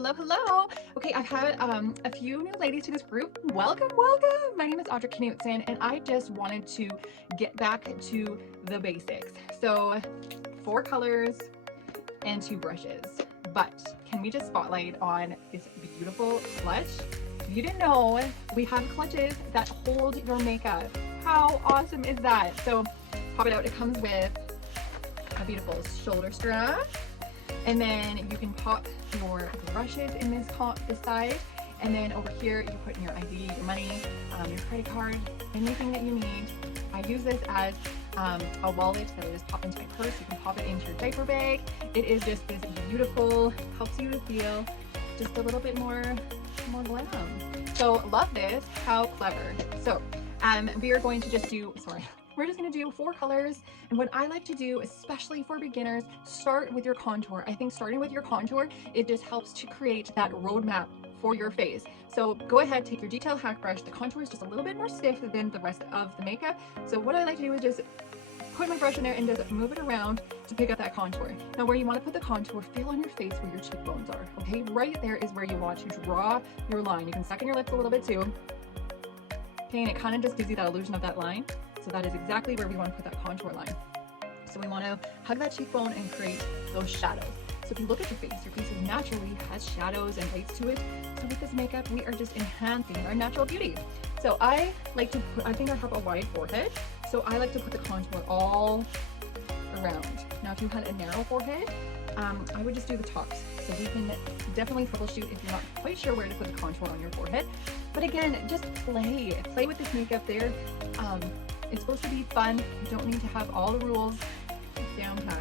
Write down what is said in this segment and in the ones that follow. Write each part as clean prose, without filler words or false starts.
Hello, hello. Okay, I've had a few new ladies to this group. Welcome, welcome. My name is Audra Knutson, and I just wanted to get back to the basics. So, 4 colors and 2 brushes. But can we just spotlight on this beautiful clutch? If you didn't know, we have clutches that hold your makeup. How awesome is that? So, pop it out. It comes with a beautiful shoulder strap. And then you can pop your brushes in this side, and then over here you put in your ID, your money, your credit card, anything that you need. I use this as a wallet that I just pop into my purse. You can pop it into your diaper bag. It is just this beautiful, helps you to feel just a little bit more glam. So love this. How clever. So we are going to just do, we're just going to do 4 colors. And what I like to do, especially for beginners, start with your contour. I think starting with your contour, it just helps to create that roadmap for your face. So go ahead, take your detail hack brush. The contour is just a little bit more stiff than the rest of the makeup. So what I like to do is just put my brush in there and just move it around to pick up that contour. Now where you want to put the contour, feel on your face where your cheekbones are, okay? Right there is where you want to draw your line. You can suck in your lips a little bit too. Okay, and it kind of just gives you that illusion of that line. So that is exactly where we want to put that contour line. So we want to hug that cheekbone and create those shadows. So if you look at your face naturally has shadows and lights to it. So with this makeup, we are just enhancing our natural beauty. So I like to put, I think I have a wide forehead, so I like to put the contour all around. Now if you had a narrow forehead, I would just do the tops. So we can definitely troubleshoot if you're not quite sure where to put the contour on your forehead. But again, just play with this makeup there. It's supposed to be fun. You don't need to have all the rules down pat.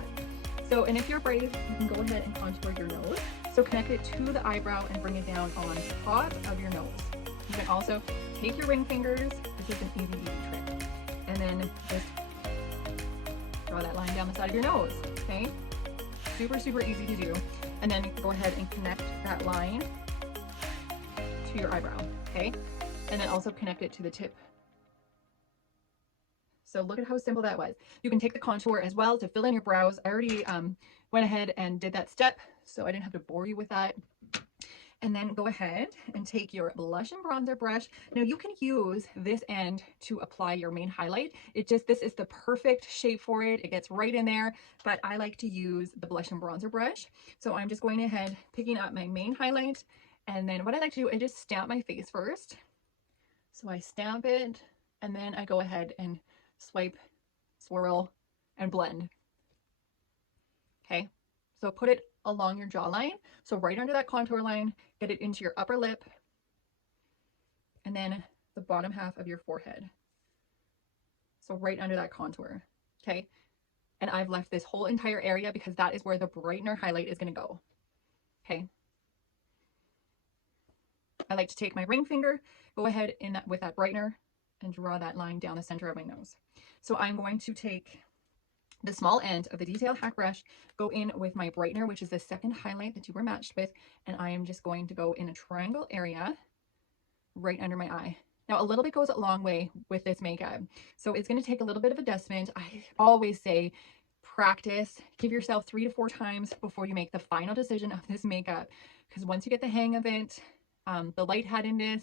So, and if you're brave, you can go ahead and contour your nose. So connect it to the eyebrow and bring it down on top of your nose. You can also take your ring fingers. This is an easy trick. And then just draw that line down the side of your nose, okay? Super, super easy to do. And then go ahead and connect that line to your eyebrow, okay? And then also connect it to the tip. So look at how simple that was. You can take the contour as well to fill in your brows. I already went ahead and did that step, so I didn't have to bore you with that. And then go ahead and take your blush and bronzer brush. Now you can use this end to apply your main highlight. This is the perfect shape for it. It gets right in there, but I like to use the blush and bronzer brush. So I'm just going ahead, picking up my main highlight. And then what I like to do, I just stamp my face first. So I stamp it, and then I go ahead and swipe, swirl, and blend. Okay, so put it along your jawline. So right under that contour line, get it into your upper lip, and then the bottom half of your forehead. So right under that contour, okay? And I've left this whole entire area because that is where the brightener highlight is gonna go, okay? I like to take my ring finger, go ahead with that brightener, and draw that line down the center of my nose. So I'm going to take the small end of the detail hack brush, go in with my brightener, which is the second highlight that you were matched with, and I am just going to go in a triangle area right under my eye. Now a little bit goes a long way with this makeup, so it's going to take a little bit of adjustment. I always say practice, give yourself 3 to 4 times before you make the final decision of this makeup, because once you get the hang of it, the lightheadedness,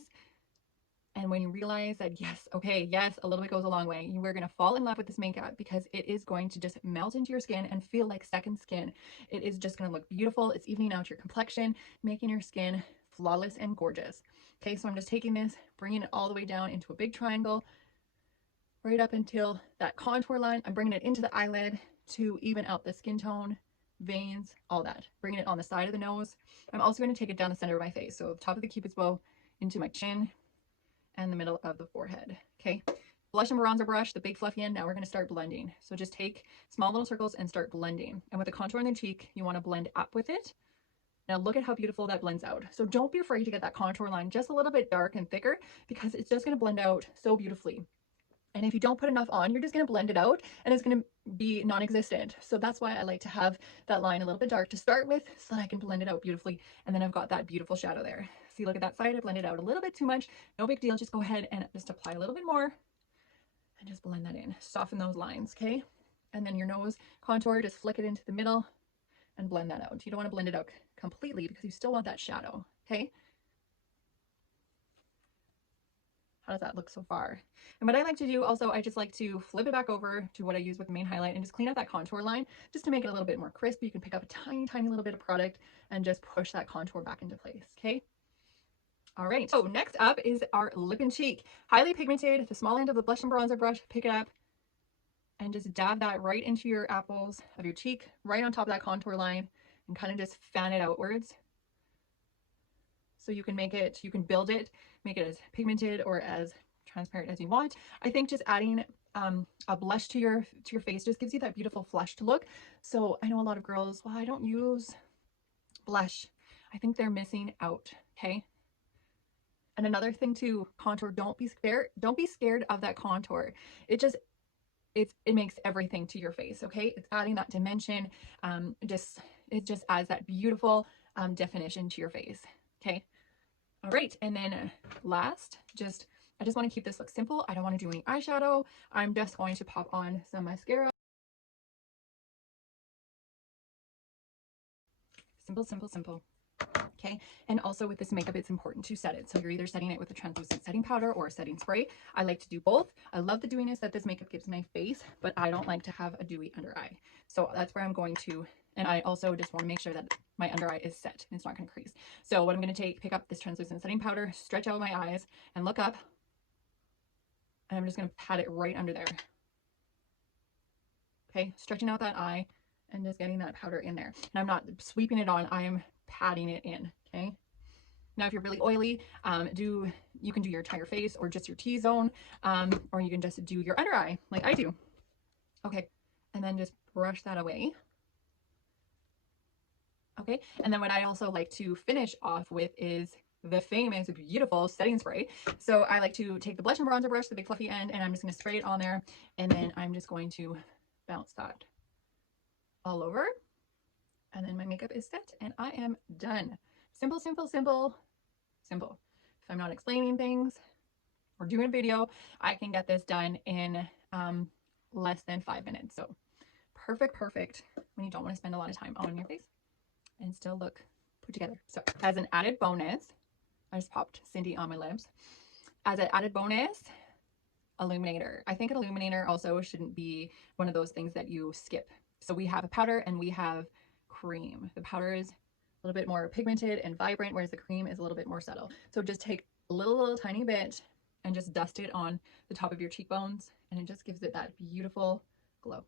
and when you realize that, yes, okay, yes, a little bit goes a long way, you are going to fall in love with this makeup because it is going to just melt into your skin and feel like second skin. It is just going to look beautiful. It's evening out your complexion, making your skin flawless and gorgeous. Okay, so I'm just taking this, bringing it all the way down into a big triangle, right up until that contour line. I'm bringing it into the eyelid to even out the skin tone, veins, all that. Bringing it on the side of the nose. I'm also going to take it down the center of my face. So the top of the cupid's bow into my chin, and the middle of the forehead. Okay, blush and bronzer brush, the big fluffy end. Now we're going to start blending. So just take small little circles and start blending. And with the contour on the cheek, you want to blend up with it. Now look at how beautiful that blends out. So don't be afraid to get that contour line just a little bit dark and thicker, because it's just going to blend out so beautifully. And if you don't put enough on, you're just going to blend it out and it's going to be non-existent. So that's why I like to have that line a little bit dark to start with, so that I can blend it out beautifully. And then I've got that beautiful shadow there. See, look at that side. I blended out a little bit too much. No big deal. Just go ahead and just apply a little bit more and just blend that in. Soften those lines, okay? And then your nose contour, just flick it into the middle and blend that out. You don't want to blend it out completely because you still want that shadow, okay? How does that look so far? And what I like to do also, I just like to flip it back over to what I use with the main highlight and just clean up that contour line just to make it a little bit more crisp. You can pick up a tiny, tiny little bit of product and just push that contour back into place, okay? All right, so next up is our lip and cheek. Highly pigmented, the small end of the blush and bronzer brush, pick it up and just dab that right into your apples of your cheek, right on top of that contour line, and kind of just fan it outwards. So you can make it, you can build it, make it as pigmented or as transparent as you want. I think just adding a blush to your face just gives you that beautiful flushed look. So I know a lot of girls, well, I don't use blush. I think they're missing out, okay? And another thing to contour, don't be scared of that contour. It makes everything to your face, okay? It's adding that dimension. It just adds that beautiful definition to your face, okay? All right, and then last, I just want to keep this look simple. I don't want to do any eyeshadow. I'm just going to pop on some mascara. Simple, simple, simple. Okay, and also with this makeup, it's important to set it. So you're either setting it with a translucent setting powder or a setting spray. I like to do both. I love the dewiness that this makeup gives my face, but I don't like to have a dewy under eye. So that's where I'm going to, and I also just want to make sure that my under eye is set and it's not going to crease. So what I'm going to pick up this translucent setting powder, stretch out my eyes and look up, and I'm just going to pat it right under there. Okay, stretching out that eye and just getting that powder in there. And I'm not sweeping it on, I am patting it in, okay? Now, if you're really oily, you can do your entire face or just your T-zone, or you can just do your under eye like I do. Okay, and then just brush that away. Okay, and then what I also like to finish off with is the famous beautiful setting spray. So I like to take the blush and bronzer brush, the big fluffy end, and I'm just going to spray it on there, and then I'm just going to bounce that all over, and then my makeup is set and I am done. Simple, simple, simple, simple. If I'm not explaining things or doing a video, I can get this done in less than 5 minutes. So perfect, perfect when you don't want to spend a lot of time on your face and still look put together. So as an added bonus, I just popped Cindy on my lips. As an added bonus, illuminator. I think an illuminator also shouldn't be one of those things that you skip. So we have a powder and we have cream. The powder is a little bit more pigmented and vibrant, whereas the cream is a little bit more subtle. So just take a little tiny bit and just dust it on the top of your cheekbones, and it just gives it that beautiful glow.